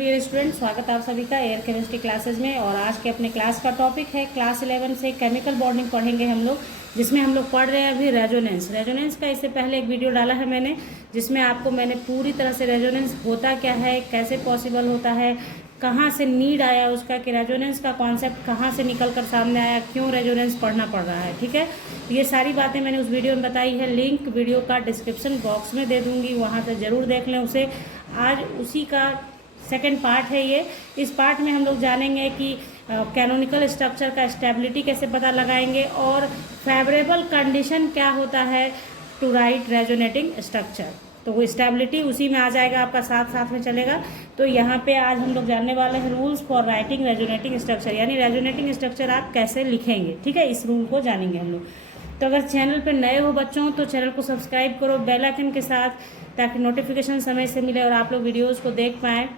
Dear student, स्वागत है आप सभी का एयर केमिस्ट्री क्लासेस में। और आज के अपने क्लास का टॉपिक है क्लास 11 से केमिकल बॉन्डिंग पढ़ेंगे हम लोग, जिसमें हम लोग पढ़ रहे हैं अभी रेजोनेंस का। इससे पहले एक वीडियो डाला है मैंने, जिसमें आपको मैंने पूरी तरह से रेजोनेंस होता क्या है, कैसे पॉसिबल होता है, कहाँ से नीड आया उसका, कि रेजोनेंस का कॉन्सेप्ट कहाँ से निकल कर सामने आया, क्यों रेजोनेंस पढ़ना पड़ रहा है। ठीक है, ये सारी बातें मैंने उस वीडियो में बताई है। लिंक वीडियो का डिस्क्रिप्शन बॉक्स में दे दूंगी, वहाँ से ज़रूर देख लें उसे। आज उसी का सेकंड पार्ट है ये। इस पार्ट में हम लोग जानेंगे कि कैनोनिकल स्ट्रक्चर का स्टेबिलिटी कैसे पता लगाएंगे और फेवरेबल कंडीशन क्या होता है टू राइट रेजोनेटिंग स्ट्रक्चर। तो वो स्टेबिलिटी उसी में आ जाएगा, आपका साथ साथ में चलेगा। तो यहाँ पे आज हम लोग जानने वाले हैं rules for writing resonating structure, यानी रेजोनेटिंग स्ट्रक्चर आप कैसे लिखेंगे। ठीक है, इस रूल को जानेंगे हम लोग। तो अगर चैनल पर नए हो बच्चों तो चैनल को सब्सक्राइब करो बेल आइकन के साथ, ताकि नोटिफिकेशन समय से मिले और आप लोग वीडियोज़ को देख पाएँ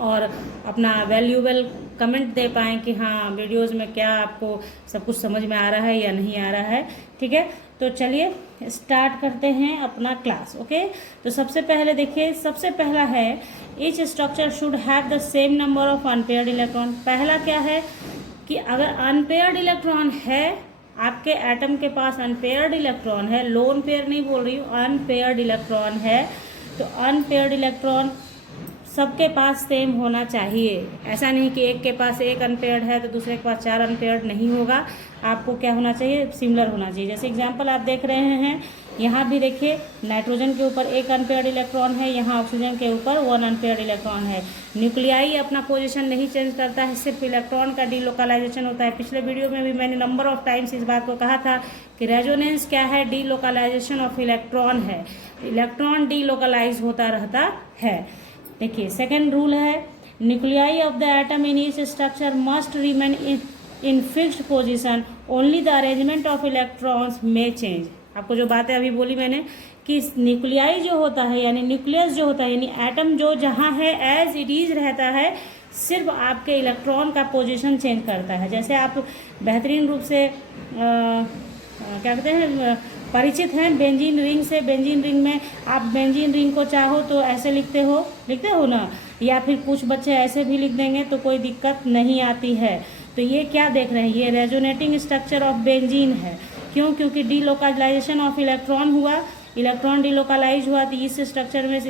और अपना वैल्यूएबल कमेंट दे पाएँ कि हाँ वीडियोज़ में क्या आपको सब कुछ समझ में आ रहा है या नहीं आ रहा है। ठीक है, तो चलिए स्टार्ट करते हैं अपना क्लास। ओके, तो सबसे पहले देखिए, सबसे पहला है each structure should have the same number of unpaired electron. पहला क्या है कि अगर अनपेयर्ड इलेक्ट्रॉन है, आपके एटम के पास अनपेयर्ड इलेक्ट्रॉन है, लोन पेयर नहीं बोल रही हूँ, अनपेयर्ड इलेक्ट्रॉन है, तो अनपेयर्ड इलेक्ट्रॉन सबके पास सेम होना चाहिए। ऐसा नहीं कि एक के पास एक अनपेयर्ड है तो दूसरे के पास 4 अनपेयर्ड नहीं होगा। आपको क्या होना चाहिए, सिमिलर होना चाहिए। जैसे एग्जांपल आप देख रहे हैं, यहाँ भी देखिए नाइट्रोजन के ऊपर एक अनपेयर्ड इलेक्ट्रॉन है, यहाँ ऑक्सीजन के ऊपर 1 अनपेयर्ड इलेक्ट्रॉन है। न्यूक्लियाई अपना पोजीशन नहीं चेंज करता है, सिर्फ इलेक्ट्रॉन का डीलोकलाइजेशन होता है। पिछले वीडियो में भी मैंने नंबर ऑफ टाइम्स इस बात को कहा था कि रेजोनेंस क्या है, डीलोकलाइजेशन ऑफ इलेक्ट्रॉन है। इलेक्ट्रॉन डीलोकलाइज होता रहता है। देखिए सेकेंड रूल है, nuclei of the atom in each structure must remain in fixed position, only the arrangement of electrons में चेंज। आपको जो बातें अभी बोली मैंने कि न्यूक्लियाई जो होता है, यानी न्यूक्लियस जो होता है, यानी एटम जो जहाँ है एज इट इज रहता है, सिर्फ आपके इलेक्ट्रॉन का पोजीशन चेंज करता है। जैसे आप बेहतरीन रूप से क्या कहते हैं, परिचित हैं बेंजीन रिंग से। बेंजीन रिंग में आप बेंजीन रिंग को चाहो तो ऐसे लिखते हो ना, या फिर कुछ बच्चे ऐसे भी लिख देंगे तो कोई दिक्कत नहीं आती है। तो ये क्या देख रहे हैं, ये रेजोनेटिंग स्ट्रक्चर ऑफ बेंजीन है। क्यों? क्योंकि डीलोकलाइजेशन ऑफ इलेक्ट्रॉन हुआ, इलेक्ट्रॉन डीलोकलाइज हुआ तो इस स्ट्रक्चर में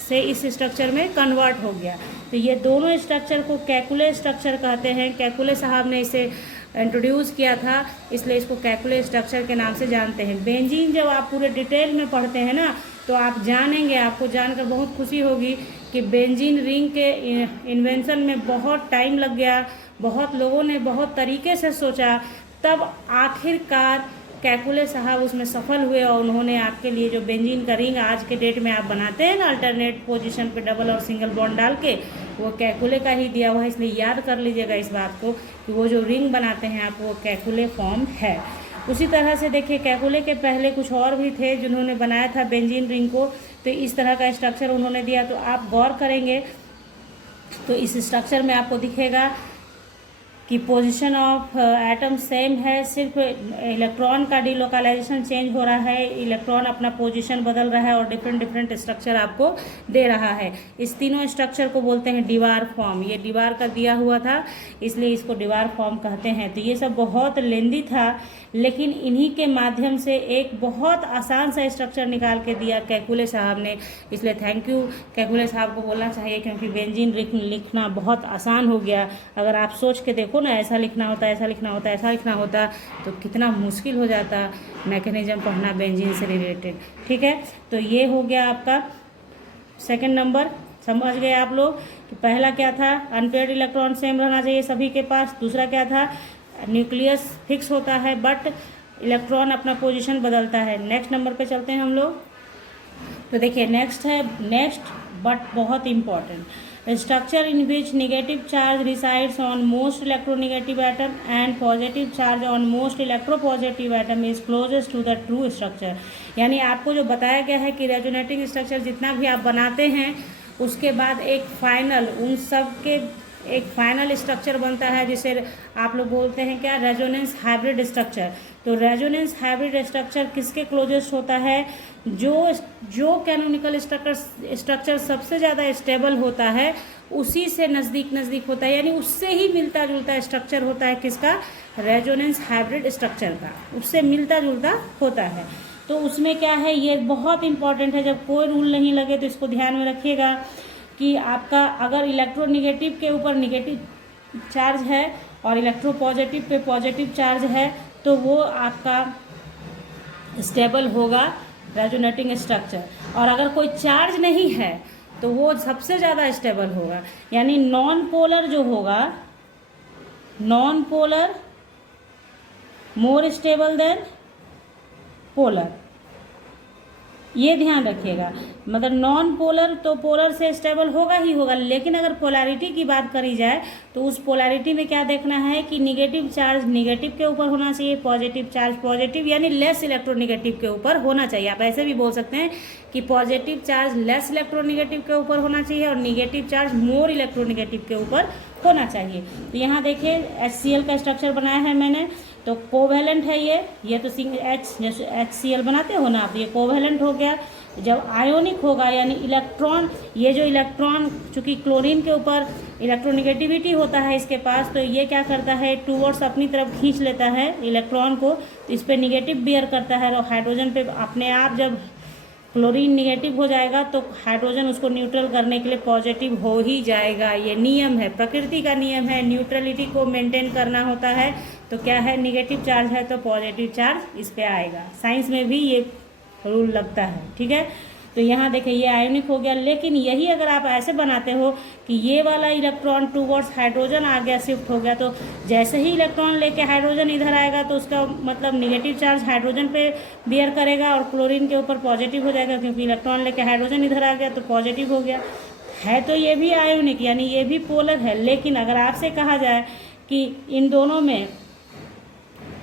से इस स्ट्रक्चर में कन्वर्ट हो गया। तो ये दोनों स्ट्रक्चर को कैकुले स्ट्रक्चर कहते हैं। कैकुले साहब ने इसे इंट्रोड्यूस किया था, इसलिए इसको कैकुले स्ट्रक्चर के नाम से जानते हैं। बेंजीन जब आप पूरे डिटेल में पढ़ते हैं ना, तो आप जानेंगे, आपको जानकर बहुत खुशी होगी कि बेंजीन रिंग के इन्वेंशन में बहुत टाइम लग गया, बहुत लोगों ने बहुत तरीके से सोचा, तब आखिरकार कैकुले साहब उसमें सफल हुए और उन्होंने आपके लिए जो बेंजीन का रिंग आज के डेट में आप बनाते हैं ना, अल्टरनेट पोजीशन पे डबल और सिंगल बॉन्ड डाल के, वो कैकुले का ही दिया हुआ है। इसलिए याद कर लीजिएगा इस बात को कि वो जो रिंग बनाते हैं आप, वो कैकुले फॉर्म है। उसी तरह से देखिए, कैकुले के पहले कुछ और भी थे जिन्होंने बनाया था बेंजीन रिंग को, तो इस तरह का स्ट्रक्चर उन्होंने दिया। तो आप गौर करेंगे तो इस स्ट्रक्चर में आपको दिखेगा कि पोजीशन ऑफ एटम सेम है, सिर्फ इलेक्ट्रॉन का डीलोकलाइजेशन चेंज हो रहा है, इलेक्ट्रॉन अपना पोजीशन बदल रहा है और डिफरेंट स्ट्रक्चर आपको दे रहा है। इस तीनों स्ट्रक्चर को बोलते हैं डिवार फॉर्म। ये डिवार का दिया हुआ था, इसलिए इसको डिवार फॉर्म कहते हैं। तो ये सब बहुत लेंदी था, लेकिन इन्हीं के माध्यम से एक बहुत आसान सा स्ट्रक्चर निकाल के दिया कैकुले साहब ने। इसलिए थैंक यू कैकुले साहब को बोलना चाहिए, क्योंकि बेंजीन रिंग लिखना बहुत आसान हो गया। अगर आप सोच के देखो ना, ऐसा लिखना होता, ऐसा लिखना होता, ऐसा लिखना होता, तो कितना मुश्किल हो जाता मैकेनिज्म पढ़ना बेंजीन से रिलेटेड। ठीक है, तो ये हो गया आपका सेकंड नंबर। समझ गए आप लोग कि पहला क्या था, अनपेयर्ड इलेक्ट्रॉन सेम रहना चाहिए सभी के पास। दूसरा क्या था, न्यूक्लियस फिक्स होता है बट इलेक्ट्रॉन अपना पोजीशन बदलता है। नेक्स्ट नंबर पे चलते हैं हम लोग। तो देखिए नेक्स्ट बट बहुत important, structure in which negative charge resides on most electronegative atom and positive charge on most electropositive atom is closest to the true structure. यानी आपको जो बताया गया है कि रेजोनेटिंग स्ट्रक्चर जितना भी आप बनाते हैं, उसके बाद एक फाइनल उन सब के एक फाइनल स्ट्रक्चर बनता है जिसे आप लोग बोलते हैं क्या, रेजोनेंस हाइब्रिड स्ट्रक्चर। तो रेजोनेंस हाइब्रिड स्ट्रक्चर किसके क्लोजेस्ट होता है, जो कैनोनिकल स्ट्रक्चर सबसे ज़्यादा स्टेबल होता है उसी से नज़दीक होता है, यानी उससे ही मिलता जुलता स्ट्रक्चर होता है किसका, रेजोनेंस हाइब्रिड स्ट्रक्चर का, उससे मिलता जुलता होता है। तो उसमें क्या है, ये बहुत इंपॉर्टेंट है, जब कोई रूल नहीं लगे तो इसको ध्यान में रखिएगा कि आपका अगर इलेक्ट्रोनिगेटिव के ऊपर निगेटिव चार्ज है और इलेक्ट्रोपॉजिटिव पे पॉजिटिव चार्ज है तो वो आपका स्टेबल होगा रेजोनेटिंग स्ट्रक्चर, और अगर कोई चार्ज नहीं है तो वो सबसे ज़्यादा स्टेबल होगा। यानी नॉन पोलर जो होगा, non polar more stable then polar, ये ध्यान रखिएगा। मतलब नॉन पोलर तो पोलर से स्टेबल होगा ही होगा, लेकिन अगर पोलैरिटी की बात करी जाए तो उस पोलैरिटी में क्या देखना है कि निगेटिव चार्ज निगेटिव के ऊपर होना चाहिए, पॉजिटिव चार्ज पॉजिटिव यानी लेस इलेक्ट्रोनिगेटिव के ऊपर होना चाहिए। आप ऐसे भी बोल सकते हैं कि पॉजिटिव चार्ज लेस इलेक्ट्रोनिगेटिव के ऊपर होना चाहिए और निगेटिव चार्ज मोर इलेक्ट्रोनिगेटिव के ऊपर होना चाहिए। तो यहाँ देखिए HCl का स्ट्रक्चर बनाया है मैंने, तो कोवैलेंट है ये तो सिंगल H जैसे HCl बनाते हो ना आप, ये कोवैलेंट हो गया। जब आयोनिक होगा यानी इलेक्ट्रॉन, ये जो इलेक्ट्रॉन चूंकि क्लोरीन के ऊपर इलेक्ट्रोनिगेटिविटी होता है इसके पास, तो ये क्या करता है टूवर्ड्स अपनी तरफ खींच लेता है इलेक्ट्रॉन को, तो इस पर निगेटिव बियर करता है और हाइड्रोजन पे अपने आप जब क्लोरीन निगेटिव हो जाएगा तो हाइड्रोजन उसको न्यूट्रल करने के लिए पॉजिटिव हो ही जाएगा। ये नियम है, प्रकृति का नियम है, न्यूट्रलिटी को मेंटेन करना होता है। तो क्या है, निगेटिव चार्ज है तो पॉजिटिव चार्ज इस पे आएगा, साइंस में भी ये रूल लगता है, ठीक है। तो यहाँ देखिए ये आयोनिक हो गया, लेकिन यही अगर आप ऐसे बनाते हो कि ये वाला इलेक्ट्रॉन टूवर्ड्स हाइड्रोजन आ गया, शिफ्ट हो गया, तो जैसे ही इलेक्ट्रॉन लेके हाइड्रोजन इधर आएगा तो उसका मतलब निगेटिव चार्ज हाइड्रोजन पे बियर करेगा और क्लोरीन के ऊपर पॉजिटिव हो जाएगा, क्योंकि इलेक्ट्रॉन लेके हाइड्रोजन इधर आ गया तो पॉजिटिव हो गया है। तो ये भी आयोनिक यानी ये भी पोलर है। लेकिन अगर आपसे कहा जाए कि इन दोनों में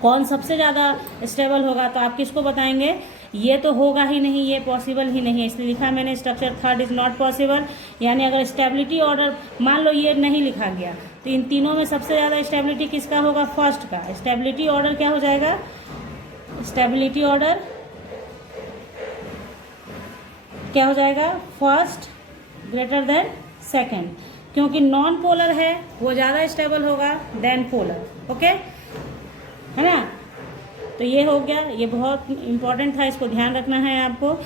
कौन सबसे ज़्यादा स्टेबल होगा तो आप किसको बताएंगे, ये तो होगा ही नहीं, ये पॉसिबल ही नहीं है। इसलिए लिखा मैंने structure third is not possible. यानी अगर स्टेबिलिटी ऑर्डर मान लो ये नहीं लिखा गया तो इन तीनों में सबसे ज़्यादा स्टेबिलिटी किसका होगा, फर्स्ट का। स्टेबिलिटी ऑर्डर क्या हो जाएगा, स्टेबिलिटी ऑर्डर क्या हो जाएगा, फर्स्ट ग्रेटर देन सेकेंड, क्योंकि नॉन पोलर है वो ज़्यादा स्टेबल होगा देन पोलर, ओके है ना। तो ये हो गया, ये बहुत इंपॉर्टेंट था, इसको ध्यान रखना है आपको।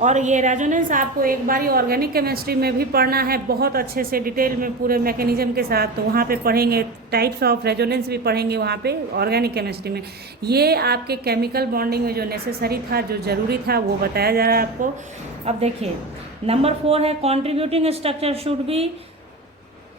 और ये रेजोनेंस आपको एक बार ही ऑर्गेनिक केमिस्ट्री में भी पढ़ना है बहुत अच्छे से डिटेल में पूरे मैकेनिज्म के साथ, तो वहाँ पे पढ़ेंगे, टाइप्स ऑफ रेजोनेंस भी पढ़ेंगे वहाँ पे ऑर्गेनिक केमिस्ट्री में। ये आपके केमिकल बॉन्डिंग में जो नेसेसरी था, जो ज़रूरी था, वो बताया जा रहा है आपको। अब देखिए नंबर 4 है contributing structure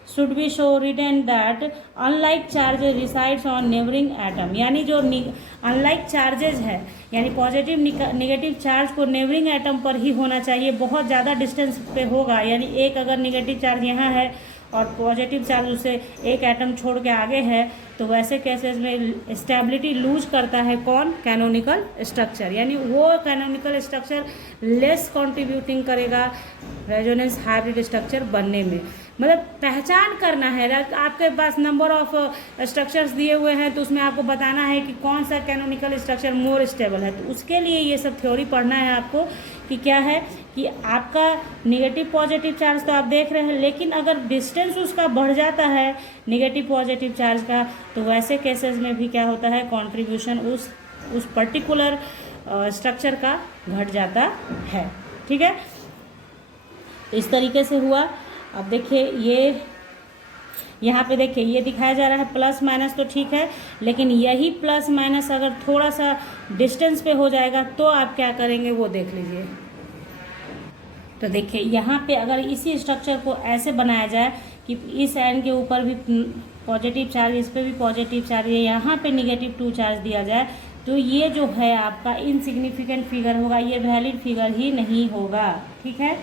should be so written that unlike charge resides on neighboring atom। यानी जो अनलाइक चार्जेज है यानी पॉजिटिव निगेटिव चार्ज को नेबरिंग एटम पर ही होना चाहिए, बहुत ज़्यादा डिस्टेंस पे होगा। यानी एक अगर निगेटिव चार्ज यहाँ है और पॉजिटिव चार्ज उससे एक एटम छोड़ के आगे है तो वैसे केसेस में स्टेबिलिटी लूज करता है कौन, कैनोनिकल स्ट्रक्चर। यानी वो कैनोनिकल स्ट्रक्चर लेस कंट्रीब्यूटिंग करेगा रेजोनेंस हाइब्रिड स्ट्रक्चर बनने में। मतलब पहचान करना है, आपके पास नंबर ऑफ स्ट्रक्चर्स दिए हुए हैं तो उसमें आपको बताना है कि कौन सा कैनोनिकल स्ट्रक्चर मोर स्टेबल है। तो उसके लिए ये सब थ्योरी पढ़ना है आपको कि क्या है कि आपका निगेटिव पॉजिटिव चार्ज तो आप देख रहे हैं, लेकिन अगर डिस्टेंस उसका बढ़ जाता है निगेटिव पॉजिटिव चार्ज का तो वैसे केसेस में भी क्या होता है, कंट्रीब्यूशन उस पर्टिकुलर स्ट्रक्चर का घट जाता है, ठीक है। तो इस तरीके से हुआ। अब देखिए ये यहाँ पे देखिए ये दिखाया जा रहा है प्लस माइनस, तो ठीक है, लेकिन यही प्लस माइनस अगर थोड़ा सा डिस्टेंस पे हो जाएगा तो आप क्या करेंगे वो देख लीजिए। तो देखिए यहाँ पे अगर इसी स्ट्रक्चर को ऐसे बनाया जाए कि इस एंड के ऊपर भी पॉजिटिव चार्ज, इस पर भी पॉजिटिव चार्ज, यहाँ पे -2 चार्ज दिया जाए तो ये जो है आपका इनसिग्निफिकेंट फिगर होगा, ये वैलिड फिगर ही नहीं होगा, ठीक है।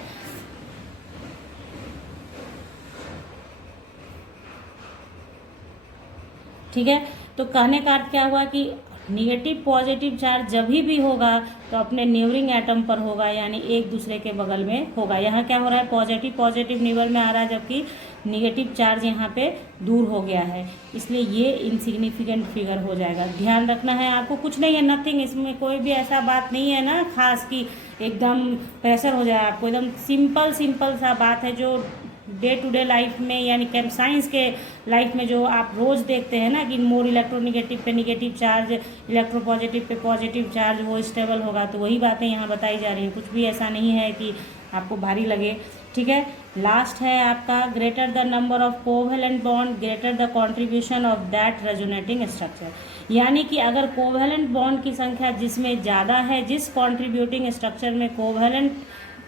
ठीक है, तो कहने का अर्थ क्या हुआ कि निगेटिव पॉजिटिव चार्ज जब भी होगा तो अपने न्यूरिंग एटम पर होगा, यानी एक दूसरे के बगल में होगा। यहाँ क्या हो रहा है, पॉजिटिव पॉजिटिव न्यूर में आ रहा है, जबकि निगेटिव चार्ज यहाँ पे दूर हो गया है, इसलिए ये इनसिग्निफिकेंट फिगर हो जाएगा। ध्यान रखना है आपको, कुछ नहीं है, नथिंग, इसमें कोई भी ऐसा बात नहीं है ना खास कि एकदम प्रेशर हो जाए आपको। एकदम सिंपल सा बात है जो डे टू डे लाइफ में, यानी केम साइंस के लाइफ में जो आप रोज़ देखते हैं ना कि मोर इलेक्ट्रोनिगेटिव पे निगेटिव चार्ज, इलेक्ट्रोपॉजिटिव पे पॉजिटिव चार्ज, वो स्टेबल होगा। तो वही बातें यहाँ बताई जा रही हैं, कुछ भी ऐसा नहीं है कि आपको भारी लगे। ठीक है, लास्ट है आपका greater the number of covalent bond greater the contribution of that resonating structure. यानी कि अगर कोवेलेंट बॉन्ड की संख्या जिसमें ज़्यादा है, जिस कॉन्ट्रीब्यूटिंग स्ट्रक्चर में कोवेलेंट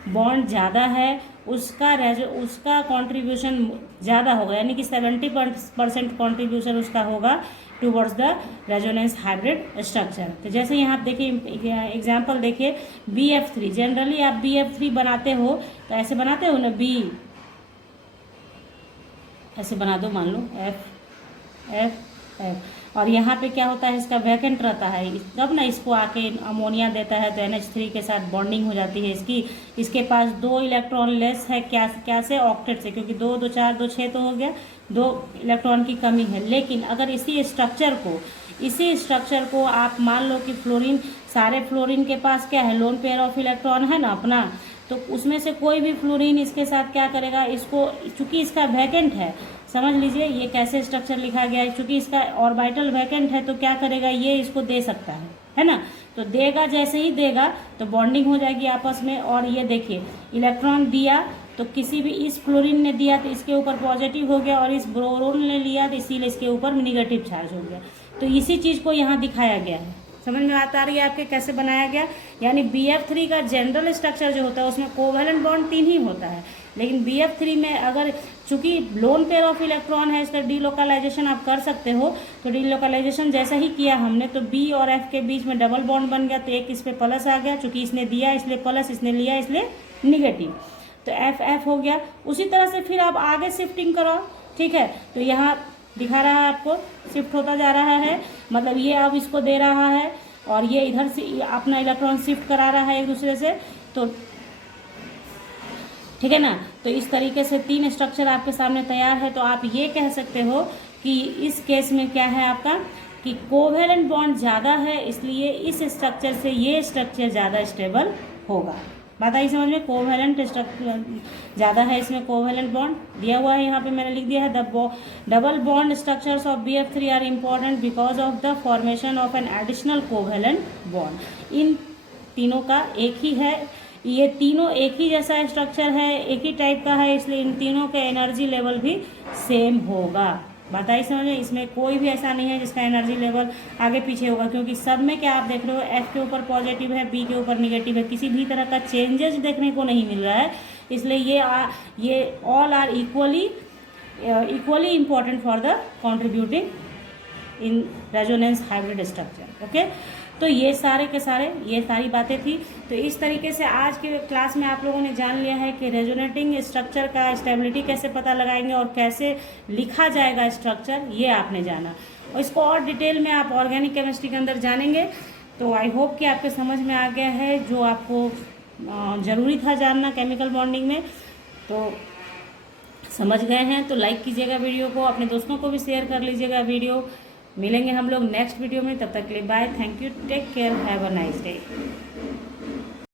बॉन्ड ज़्यादा है, उसका कंट्रीब्यूशन ज़्यादा होगा, यानी कि 70% कंट्रीब्यूशन उसका होगा towards the resonance hybrid structure. तो जैसे यहाँ आप देखिए एग्जांपल देखिए, BF3। जनरली आप BF3 बनाते हो तो ऐसे बनाते हो ना, B ऐसे बना दो, मान लो F, और यहाँ पे क्या होता है, इसका वैकेंट रहता है, तब ना इसको आके अमोनिया देता है तो NH3 के साथ बॉन्डिंग हो जाती है इसकी। इसके पास 2 इलेक्ट्रॉन लेस है, क्या से, ऑक्टेट से, क्योंकि 2 2 4 2 6 तो हो गया, 2 इलेक्ट्रॉन की कमी है। लेकिन अगर इसी स्ट्रक्चर को आप मान लो कि फ्लोरीन, सारे फ्लोरीन के पास क्या है, लोन पेयर ऑफ इलेक्ट्रॉन है ना अपना, तो उसमें से कोई भी फ्लोरीन इसके साथ क्या करेगा, इसको, चूंकि इसका वैकेंट है, समझ लीजिए ये कैसे स्ट्रक्चर लिखा गया है, चूंकि इसका ऑर्बिटल वैकेंट है तो क्या करेगा, ये इसको दे सकता है ना। तो देगा, जैसे ही देगा तो बॉन्डिंग हो जाएगी आपस में। और ये देखिए इलेक्ट्रॉन दिया तो किसी भी, इस फ्लोरीन ने दिया तो इसके ऊपर पॉजिटिव हो गया, और इस ब्रोरोन ने लिया तो इसीलिए इसके ऊपर निगेटिव चार्ज हो गया। तो इसी चीज़ को यहाँ दिखाया गया है। समझ में आता रही है आपके कैसे बनाया गया। यानी BF3 का जनरल स्ट्रक्चर जो होता है उसमें कोवेलेंट बॉन्ड 3 ही होता है, लेकिन BF3 में अगर चूंकि लोन पेयर ऑफ इलेक्ट्रॉन है, इसका डीलोकलाइजेशन आप कर सकते हो। तो डीलोकलाइजेशन जैसा ही किया हमने तो B और F के बीच में डबल बॉन्ड बन गया, तो एक इस पर प्लस आ गया, चूंकि इसने दिया इसलिए प्लस, इसने लिया इसलिए निगेटिव, तो FF हो गया। उसी तरह से फिर आप आगे शिफ्टिंग करो। ठीक है, तो यहाँ दिखा रहा है आपको शिफ्ट होता जा रहा है, मतलब ये अब इसको दे रहा है और ये इधर से अपना इलेक्ट्रॉन शिफ्ट करा रहा है एक दूसरे से। तो ठीक है ना, तो इस तरीके से 3 स्ट्रक्चर आपके सामने तैयार है। तो आप ये कह सकते हो कि इस केस में क्या है आपका, कि कोवेलेंट बॉन्ड ज़्यादा है, इसलिए इस स्ट्रक्चर से ये स्ट्रक्चर ज़्यादा स्टेबल होगा। बात आई समझ में, कोवेलेंट स्ट्रक्चर ज़्यादा है, इसमें कोवेलेंट बॉन्ड दिया हुआ है, यहाँ पे मैंने लिख दिया है the double bond structures of BF3 are important because of the formation of an additional covalent bond. इन तीनों का एक ही है, ये तीनों एक ही जैसा स्ट्रक्चर है, एक ही टाइप का है, इसलिए इन तीनों का एनर्जी लेवल भी सेम होगा। बात आई समझ में, इसमें कोई भी ऐसा नहीं है जिसका एनर्जी लेवल आगे पीछे होगा, क्योंकि सब में क्या आप देख रहे हो, F के ऊपर पॉजिटिव है, B के ऊपर निगेटिव है, किसी भी तरह का चेंजेस देखने को नहीं मिल रहा है। इसलिए ये all are equally important for the contributing in resonance hybrid structure. Okay, तो ये सारे के सारे ये सारी बातें थी। तो इस तरीके से आज के क्लास में आप लोगों ने जान लिया है कि रेजोनेटिंग स्ट्रक्चर का स्टेबिलिटी कैसे पता लगाएंगे और कैसे लिखा जाएगा स्ट्रक्चर, ये आपने जाना। और इसको और डिटेल में आप ऑर्गेनिक केमिस्ट्री के अंदर जानेंगे। तो आई होप कि आपके समझ में आ गया है जो आपको ज़रूरी था जानना केमिकल बॉन्डिंग में। तो समझ गए हैं तो लाइक कीजिएगा वीडियो को, अपने दोस्तों को भी शेयर कर लीजिएगा वीडियो। मिलेंगे हम लोग नेक्स्ट वीडियो में, तब तक के लिए bye, thank you, take care, have a nice day.